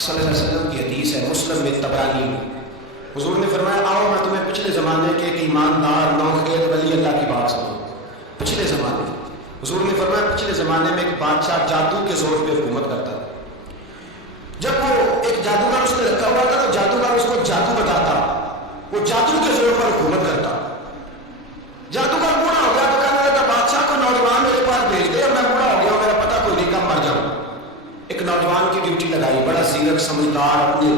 صلی اللہ علیہ وسلم کی حدیث ہے، مسلم میں، طبرانی میں۔ حضور نے فرمایا آؤ میں تمہیں پچھلے زمانے کے ایک ایماندار نوخیت ولی اللہ کی بات سناؤں۔ پچھلے زمانے حضور نے فرمایا پچھلے زمانے میں ایک بادشاہ جادو کے زور پہ حکومت کرتا تھا۔ جب وہ ایک جادوگر اس نے رکھا ہوا تھا تو جادوگر اس کو جادو بتاتا، وہ جادو کے زور پر حکومت کرتا۔ جادوگر بوڑھا ہو گیا تو کہنے لگا بادشاہ کو نوجوان میرے پاس بھیج دے، اور میں بوڑھا ہو گیا میرا پتہ کوئی نہیں، کب مر جاؤں۔ ایک نوجوان کی ڈیوٹی لگائی، بڑا زیرک سمجھدار، اپنے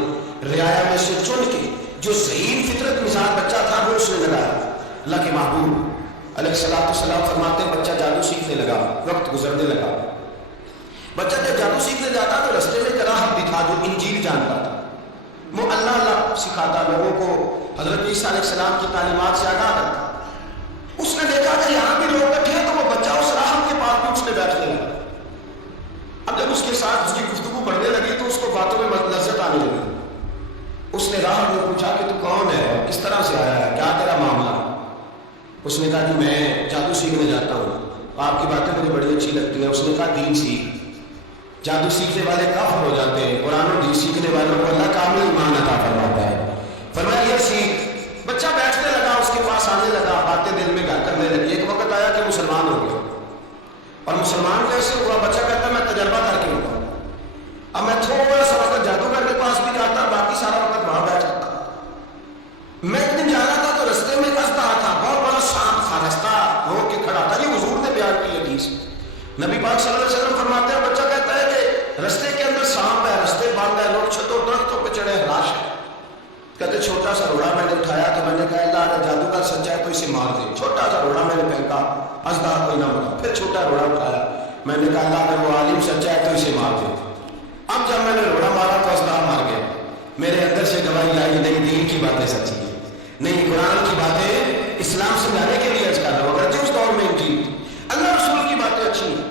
رعایا میں سے چن کے جو ذہین فطرت مزاج بچہ تھا وہ اس نے لگایا۔ اللہ کے محبوب علیہ الصلوۃ والسلام فرماتے ہیں بچہ جادو سیکھنے لگا، وقت گزرنے لگا۔ بچہ جب جادو سیکھنے جاتا تو رستے میں ایک راہب بھی تھا جو انجیل جانتا تھا، وہ اللہ اللہ سکھاتا، لوگوں کو حضرت عیسیٰ علیہ السلام کی تعلیمات سے آگاہ کرتا۔ اس نے دیکھا کہ یہاں بھی لوگ بیٹھے ہیں تو وہ بچہ اس راہب کے پاس بھی اس نے بیٹھنے لگا۔ اب جب اس کے ساتھ اس کی گفتگو بڑھنے لگی تو اس کو باتوں میں لذت آنے لگی۔ اس نے راہب نے پوچھا کہ تو کون ہے، کس طرح سے آیا ہے، کیا تیرا معاملہ؟ اس نے کہا کہ میں جادو سیکھنے جاتا ہوں، آپ کی باتیں مجھے بڑی اچھی لگتی ہیں۔ اس نے کہا دین سیکھ، جادو سیکھنے والے کافر ہو جاتے ہیں، قرآن و حدیث سیکھنے والوں کو اللہ کامل ایمان عطا فرماتا ہے۔ فرمایا یہ سیکھ۔ بچہ بیٹھنے لگا، اس کے پاس آنے لگا، باتیں دل میں گھر کرنے لگی۔ ایک وقت آیا کہ مسلمان ہو گیا، اور مسلمان کیسے ہوا؟ بچہ کہتا ہے میں تجربہ کر کے ہوا، اب میں تھوڑا سا وقت جادوگر کے پاس بھی جاتا، باقی سارا وقت وہاں بیٹھ جاتا۔ میں ایک دن جا رہا تھا تو رستے میں قصبہ تھا، بہت بڑا سانپ تھا، رستہ رو کے کھڑا تھا۔ یہ حضور نے بیان کی حدیث۔ نبی پاک صلی اللہ علیہ وسلم فرماتے ہیں بچہ کہتا ہے کہ رستے کے اندر سانپ ہے، رستے بند ہے، لوگ چھتوں درختوں پہ چڑھے ہلاش ہے۔ کہتے چھوٹا سا روڑا میں نے اٹھایا تو میں نے کہا اللہ اگر جادوگر سچا ہے تو اسے مار دے۔ چھوٹا سا روڑا میں نے پھینکا، ازدہا کوئی نہ مرا۔ پھر چھوٹا روڑا اٹھایا، میں نے کہا اللہ اگر وہ عالم سچا ہے تو اسے مار دے۔ اب جب میں نے روڑا مارا تو ازدہا مار گیا۔ میرے اندر سے گواہی آئی نہیں دین کی باتیں سچی ہیں، نہیں قرآن کی باتیں اسلام سمجھانے کے لیے کر رہا ہوں، اگرچہ اس دور میں انجیل تھی، اللہ رسول کی باتیں اچھی ہیں۔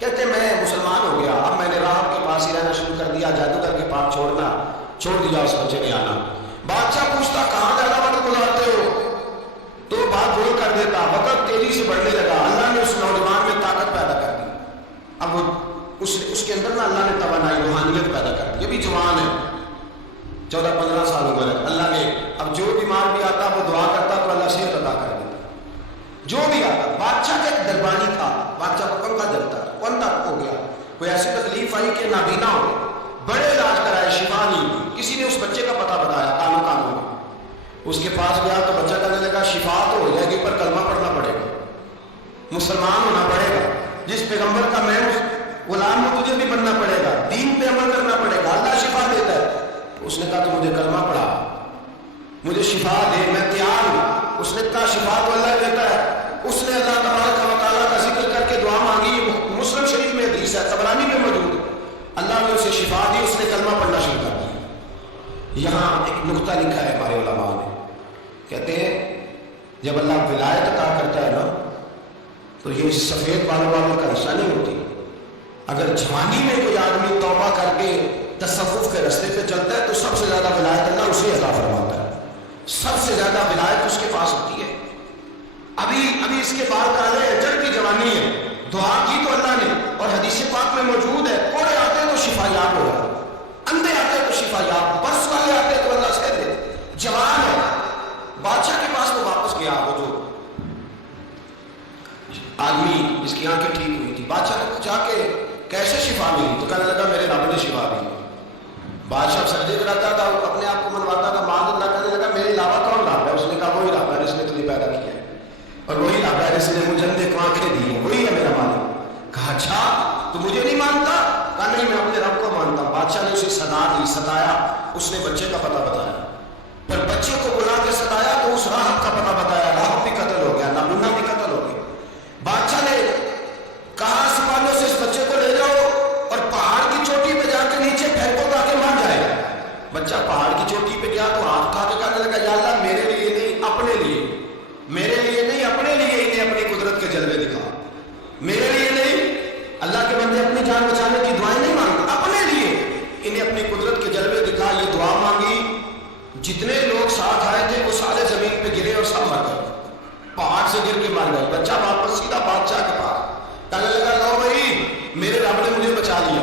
کہتے میں مسلمان ہو گیا، اب میں نے راہب کے پاس ہی رہنا شروع کر دیا، جادوگر کے پاس چھوڑ دیا اس بچے نے آنا۔ بادشاہ پوچھتا کہاں زیادہ وقت گزارتے ہو، تو بات وہی کر دیتا۔ وقت تیزی سے بڑھنے لگا، اللہ نے اس نوجوان میں طاقت پیدا کر دی۔ اب اس کے اندر نا اللہ نے توانائی روحانیت پیدا کر دی۔ یہ بھی جوان ہے، 14-15 سال عمر ہے۔ اللہ نے اب جو بیمار بھی آتا وہ دعا کرتا تو اللہ صحت عطا کر دیتا، جو بھی آتا۔ بادشاہ کا ایک دربانی تھا، بادشاہ کو پنکھا جلتا، پنکھا ہو گیا، کوئی ایسی تکلیف آئی کہ نابینا ہو گیا، بڑے علاج کرائے، شفا نہیں ہوئی۔ کسی نے اس بچے کا پتہ بتایا کانوں میں، اس کے پاس گیا تو بچہ کہنے لگا شفا تو ہو جائے گی پر کلمہ پڑھنا پڑے گا، مسلمان ہونا پڑے گا، جس پیغمبر کا میں غلام ہوں تجھے بھی بننا پڑے گا، دین پہ عمل کرنا پڑے گا، اللہ شفا دیتا ہے۔ اس نے کہا تو مجھے کلمہ پڑھا، مجھے شفا دے، میں تیار ہوں۔ اس نے کہا شفا تو اللہ دیتا ہے۔ اس نے اللہ تبارک و تعالیٰ کا ذکر کر کے دعا مانگی، مسلم شریف میں حدیث ہے، طبرانی میں موجود ہے۔ اللہ نے اسے شفا دی، اس نے کلمہ پڑھنا شروع کر دیا۔ یہاں ایک نقطہ لکھا ہے ہمارے علماء نے، کہتے ہیں جب اللہ ولایت عطا کرتا ہے نا تو یہ سفید بالوں کا حصہ نہیں ہوتی۔ اگر جوانی میں کوئی آدمی توبہ کر کے تصوف کے رستے پہ چلتا ہے تو سب سے زیادہ ولایت اللہ اسے عطا فرماتا ہے، سب سے زیادہ ولایت اس کے پاس ہوتی ہے۔ ابھی اس کے بال کالے ہیں، جڑ کی جوانی ہے، دعا کی تو اللہ نے، اور حدیث پاک میں موجود ہے کوڑے آتے ہیں تو شفا یاب ہو جاتا، اندھے آتے ہیں تو شفا یاب، برس والے آتے ہیں تو اللہ سے دے۔ جوان ہے، بادشاہ کے پاس وہ واپس گیا، وہ جو آدمی جس کی آنکھیں ٹھیک ہوئی تھی، بادشاہ نے پوچھا کہ کیسے شفا ملی؟ تو کہنے لگا میرے رب نے شفا دی۔ بادشاہ سجدے کراتا تھا، اپنے آپ کو منواتا تھا، معاذ اللہ، کہنے لگا میرے علاوہ کون رب ہے؟ اس نے کہا وہی رب ہے جس نے تجھے پیدا کیا ہے، اور وہی رب ہے جس نے مجھے اندھے کو آنکھیں دی ہیں، وہی ہے میرا مالک۔ کہا اچھا تو مجھے نہیں مانتا؟ کہا نہیں میں اپنے رب کو مانتا ہوں۔ بادشاہ نے اسے صدا دی، ستایا، اس نے بچے کا پتہ بتایا، پر بچے کو بلا کے ستایا تو اس راہب کا پتہ بتایا، راہب بھی قتل ہو گیا، نابینا بھی قتل ہو گیا۔ بادشاہ نے کہا سپاہیوں سے اس بچے کو لے جاؤ اور پہاڑ کی چوٹی پہ جا کے نیچے پھینکو تاکہ مر جائے۔ بچہ پہاڑ کی چوٹی پہ گیا تو ہاتھ اٹھا کے کہنے لگا یا اللہ میرے لیے نہیں اپنے لیے، میرے لیے نہیں اپنے لیے انہیں اپنی قدرت کے جلوے دکھا، میرے لیے نہیں۔ اللہ کے بندے اپنی جان بچانے کی دعائیں نہیں مانگتے، اپنے لیے انہیں اپنی قدرت کے جلوے دکھا، یہ دعا مانگی۔ جتنے لوگ ساتھ آئے تھے وہ سارے زمین پہ گرے اور سب مر گئے، پہاڑ سے گر کے مر گئے۔ بچہ واپس سیدھا بادشاہ کے پاس، کہنے لگا لو بھائی میرے رب نے مجھے بچا لیا،